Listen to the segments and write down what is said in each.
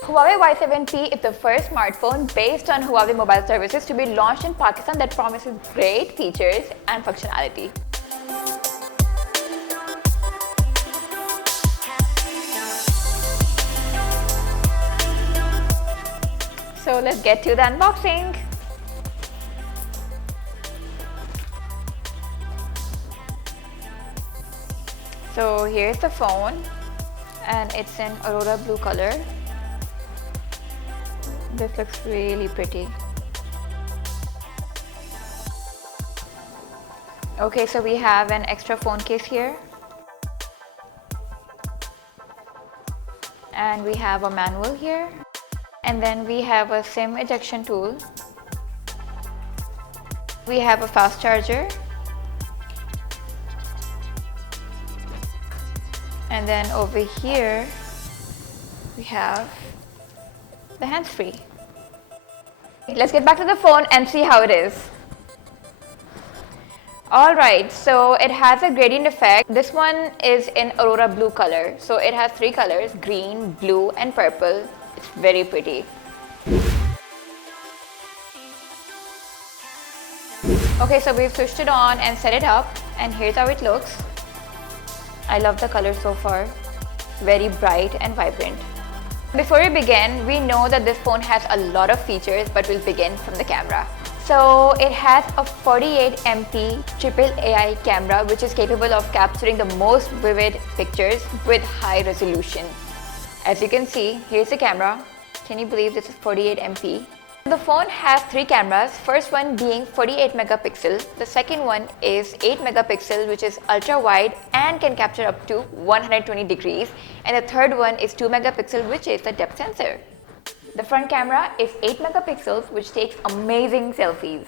Huawei Y7p is the first smartphone based on Huawei mobile services to be launched in Pakistan that promises great features and functionality. So let's get to the unboxing. So here's the phone, and it's in Aurora blue color. This looks really pretty. Okay, so we have an extra phone case here. And we have a manual here. And then we have a SIM ejection tool. We have a fast charger. And then over here, we have the hands-free. Let's get back to the phone and see how it is. Alright, so it has a gradient effect. This one is in Aurora blue color. So it has three colors, green, blue and purple. It's very pretty. Okay, so we've switched it on and set it up, and here's how it looks. I love the color so far. Very bright and vibrant. Before we begin, we know that this phone has a lot of features, but we'll begin from the camera. So it has a 48MP AAA camera, which is capable of capturing the most vivid pictures with high resolution. As you can see, here's the camera. Can you believe this is 48MP? The phone has three cameras, first one being 48 megapixel. The second one is 8 megapixel, which is ultra wide and can capture up to 120 degrees. And the third one is 2 megapixel, which is the depth sensor. The front camera is 8 megapixels, which takes amazing selfies.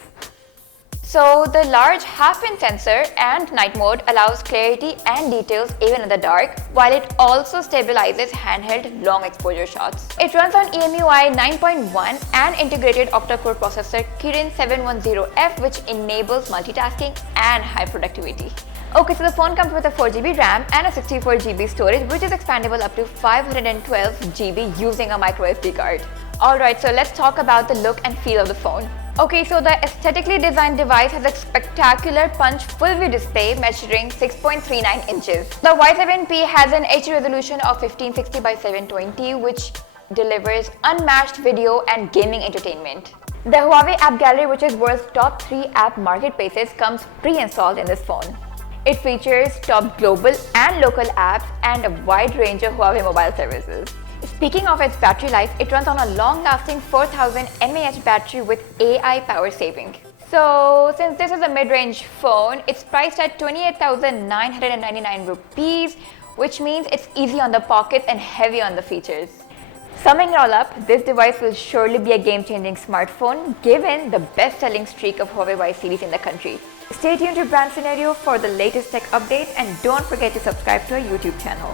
So the large half-inch sensor and night mode allows clarity and details even in the dark, while it also stabilizes handheld long exposure shots. It runs on EMUI 9.1 and integrated octa-core processor Kirin 710F, which enables multitasking and high productivity. Okay, so the phone comes with a 4GB RAM and a 64GB storage, which is expandable up to 512GB using a microSD card. Alright, so let's talk about the look and feel of the phone. Okay, so the aesthetically designed device has a spectacular punch full-view display measuring 6.39 inches. The Y7p has an HD resolution of 1560 by 720, which delivers unmatched video and gaming entertainment. The Huawei AppGallery, which is world's top 3 app marketplaces, comes pre-installed in this phone. It features top global and local apps and a wide range of Huawei mobile services. Speaking of its battery life, it runs on a long-lasting 4000 mAh battery with AI power saving. So, since this is a mid-range phone, it's priced at 28,999 rupees, which means it's easy on the pockets and heavy on the features. Summing it all up, this device will surely be a game-changing smartphone given the best-selling streak of Huawei Y series in the country. Stay tuned to Brand Scenario for the latest tech updates, and don't forget to subscribe to our YouTube channel.